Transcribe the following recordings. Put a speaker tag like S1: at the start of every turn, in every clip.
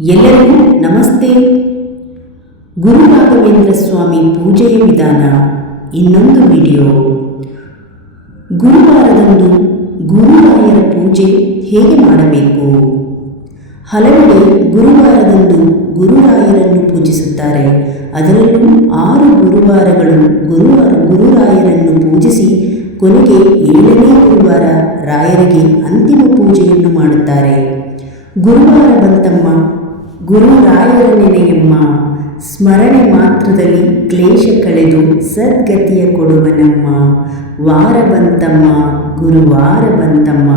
S1: ಎಲ್ಲರಿಗೂ ನಮಸ್ತೆ. ಗುರು ರಾಘವೇಂದ್ರ ಸ್ವಾಮಿ ಪೂಜೆಯ ವಿಧಾನ, ಇನ್ನೊಂದು ವಿಡಿಯೋ. ಗುರುವಾರದಂದು ಗುರುರಾಯರ ಪೂಜೆ ಹೇಗೆ ಮಾಡಬೇಕು? ಹಲವೆಡೆ ಗುರುವಾರದಂದು ಗುರುರಾಯರನ್ನು ಪೂಜಿಸುತ್ತಾರೆ. ಅದರಲ್ಲೂ ಆರು ಗುರುವಾರಗಳು ಗುರುವಾರ ಗುರುರಾಯರನ್ನು ಪೂಜಿಸಿ ಕೊನೆಗೆ ಏಳನೇ ಗುರುವಾರ ರಾಯರಿಗೆ ಅಂತಿಮ ಪೂಜೆಯನ್ನು ಮಾಡುತ್ತಾರೆ. ಗುರುವಾರ ಬಂತಮ್ಮ ಗುರುರಾಯರ ನೆನೆಯಮ್ಮ ಸ್ಮರಣೆ ಮಾತ್ರದಲ್ಲಿ ಕ್ಲೇಶ ಕಳೆದು ಸದ್ಗತಿಯ ಕೊಡುವನಮ್ಮ. ವಾರ ಬಂತಮ್ಮ, ಗುರುವಾರ ಬಂತಮ್ಮ,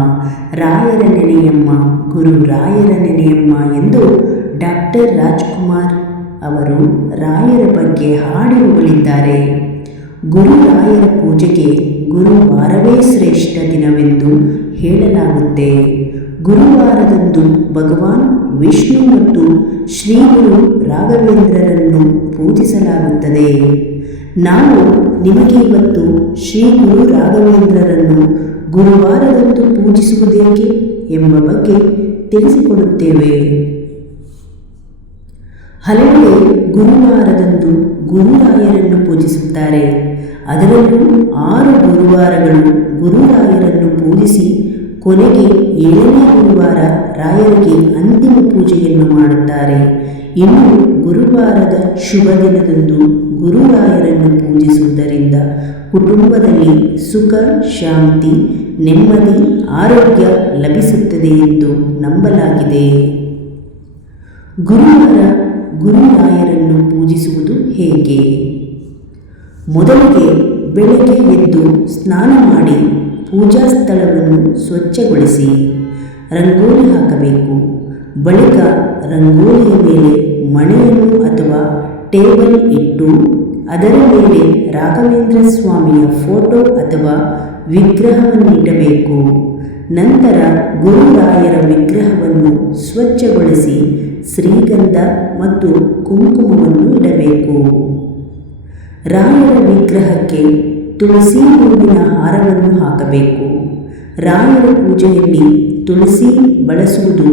S1: ರಾಯರ ನೆನೆಯಮ್ಮ, ಗುರು ರಾಯರ ನೆನೆಯಮ್ಮ ಎಂದು ಡಾಕ್ಟರ್ ರಾಜ್ಕುಮಾರ್ ಅವರು ರಾಯರ ಬಗ್ಗೆ ಹಾಡಿ ಹೊಗಳಿದ್ದಾರೆ. ಗುರುರಾಯರ ಪೂಜೆಗೆ ಗುರುವಾರವೇ ಶ್ರೇಷ್ಠ ದಿನವೆಂದು ಹೇಳಲಾಗುತ್ತೆ. ಗುರುವಾರದಂದು ಭಗವಾನ್ ವಿಷ್ಣು ಮತ್ತು ಶ್ರೀ ಗುರು ರಾಘವೇಂದ್ರರನ್ನು ಪೂಜಿಸಲಾಗುತ್ತದೆ. ನಾವು ನಿಮಗೆ ಇವತ್ತು ಶ್ರೀ ಗುರು ರಾಘವೇಂದ್ರರನ್ನು ಗುರುವಾರದಂದು ಪೂಜಿಸುವುದೇಕೆ ಎಂಬ ಬಗ್ಗೆ ತಿಳಿಸಿಕೊಡುತ್ತೇವೆ. ಹಲವೆಡೆ ಗುರುವಾರದಂದು ಗುರುರಾಯರನ್ನು ಪೂಜಿಸುತ್ತಾರೆ. ಅದರಲ್ಲೂ ಆರು ಗುರುವಾರಗಳು ಗುರುರಾಯರನ್ನು ಪೂಜಿಸಿ ಕೊನೆಗೆ ಏಳನೇ ಗುರುವಾರ ರಾಯರಿಗೆ ಅಂತಿಮ ಪೂಜೆಯನ್ನು ಮಾಡುತ್ತಾರೆ. ಇನ್ನು ಗುರುವಾರದ ಶುಭ ದಿನದಂದು ಗುರುರಾಯರನ್ನು ಪೂಜಿಸುವುದರಿಂದ ಕುಟುಂಬದಲ್ಲಿ ಸುಖ, ಶಾಂತಿ, ನೆಮ್ಮದಿ, ಆರೋಗ್ಯ ಲಭಿಸುತ್ತದೆ ಎಂದು ನಂಬಲಾಗಿದೆ. ಗುರುವಾರ ಗುರುರಾಯರನ್ನು ಪೂಜಿಸುವುದು ಹೇಗೆ? ಮೊದಲಿಗೆ ಬೆಳಗ್ಗೆ ಎದ್ದು ಸ್ನಾನ ಮಾಡಿ ಪೂಜಾ ಸ್ಥಳವನ್ನು ಸ್ವಚ್ಛಗೊಳಿಸಿ. ರಂಗೋಲಿ ಹಾಕಬೇಕು. ಬಳಿಕ ರಂಗೋಲಿಯ ಮೇಲೆ ಮಣೆಯನ್ನು ಅಥವಾ ಟೇಬಲ್ ಇಟ್ಟು ಅದರ ಮೇಲೆ ರಾಘವೇಂದ್ರ ಸ್ವಾಮಿಯ ಫೋಟೋ ಅಥವಾ ವಿಗ್ರಹವನ್ನಿಡಬೇಕು ನಂತರ ಗುರುರಾಯರ ವಿಗ್ರಹವನ್ನು ಸ್ವಚ್ಛಗೊಳಿಸಿ ಶ್ರೀಗಂಧ ಮತ್ತು ಕುಂಕುಮವನ್ನು ಇಡಬೇಕು. ರಾಯರ ವಿಗ್ರಹಕ್ಕೆ ತುಳಸಿ ಹೂವಿನ ಹಾರವನ್ನು ಹಾಕಬೇಕು. ರಾಯರ ಪೂಜೆಯಲ್ಲಿ ತುಳಸಿ ಬಳಸುವುದು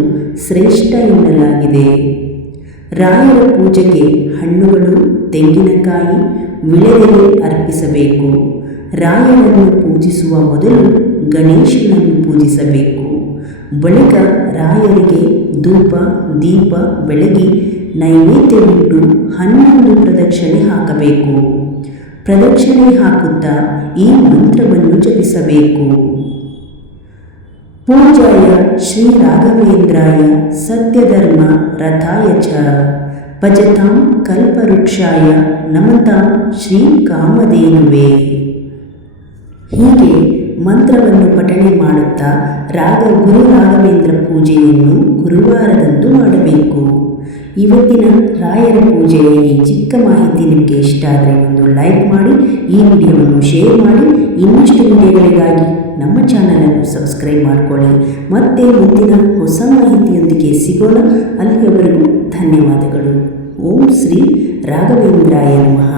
S1: ಶ್ರೇಷ್ಠ ಎನ್ನಲಾಗಿದೆ ರಾಯರ ಪೂಜೆಗೆ ಹಣ್ಣುಗಳು, ತೆಂಗಿನಕಾಯಿ ವಿಳೆದೆಲೆ ಅರ್ಪಿಸಬೇಕು. ರಾಯರನ್ನು ಪೂಜಿಸುವ ಮೊದಲು ಗಣೇಶನನ್ನು ಪೂಜಿಸಬೇಕು. ಬಳಿಕ ರಾಯರಿಗೆ ಧೂಪ, ದೀಪ, ಬೆಳಗಿ ನೈವೇದ್ಯವಿಟ್ಟು ಹನ್ನೊಂದು ಪ್ರದಕ್ಷಿಣೆ ಹಾಕಬೇಕು. ಪ್ರದಕ್ಷಿಣೆ ಹಾಕುತ್ತಾ ಈ ಮಂತ್ರವನ್ನು ಜಪಿಸಬೇಕು. ಪೂಜಾಯ ಶ್ರೀ ರಾಘವೇಂದ್ರಾಯ ಸತ್ಯಧರ್ಮ ರಥಾಯ ಚ. ಭಜತಾಂ ಕಲ್ಪವೃಕ್ಷಾಯ ನಮತಾಂ ಶ್ರೀ ಕಾಮಧೇನುವೆ ಹೀಗೆ ಮಂತ್ರವನ್ನು ಪಠಣೆ ಮಾಡುತ್ತಾ ರಾಗ ಗುರು ರಾಘವೇಂದ್ರ ಪೂಜೆಯನ್ನು ಗುರುವಾರದಂದು ಮಾಡಬೇಕು. ಇವತ್ತಿನ ರಾಯರ ಪೂಜೆಯ ಈ ಚಿಕ್ಕ ಮಾಹಿತಿ ನಿಮಗೆ ಇಷ್ಟ ಆದರೆ ಒಂದು ಲೈಕ್ ಮಾಡಿ, ಈ ವಿಡಿಯೋವನ್ನು ಶೇರ್ ಮಾಡಿ, ಇನ್ನಷ್ಟು ವಿಡಿಯೋಗಳಿಗಾಗಿ ನಮ್ಮ ಚಾನಲನ್ನು ಸಬ್ಸ್ಕ್ರೈಬ್ ಮಾಡಿಕೊಳ್ಳಿ. ಮತ್ತೆ ಮುಂದಿನ ಹೊಸ ಮಾಹಿತಿಯೊಂದಿಗೆ ಸಿಗೋಣ. ಅಲ್ಲಿಯವರೆಗೂ ಧನ್ಯವಾದಗಳು. ಓಂ ಶ್ರೀ ರಾಘವೇಂದ್ರಾಯ ನಮಃ.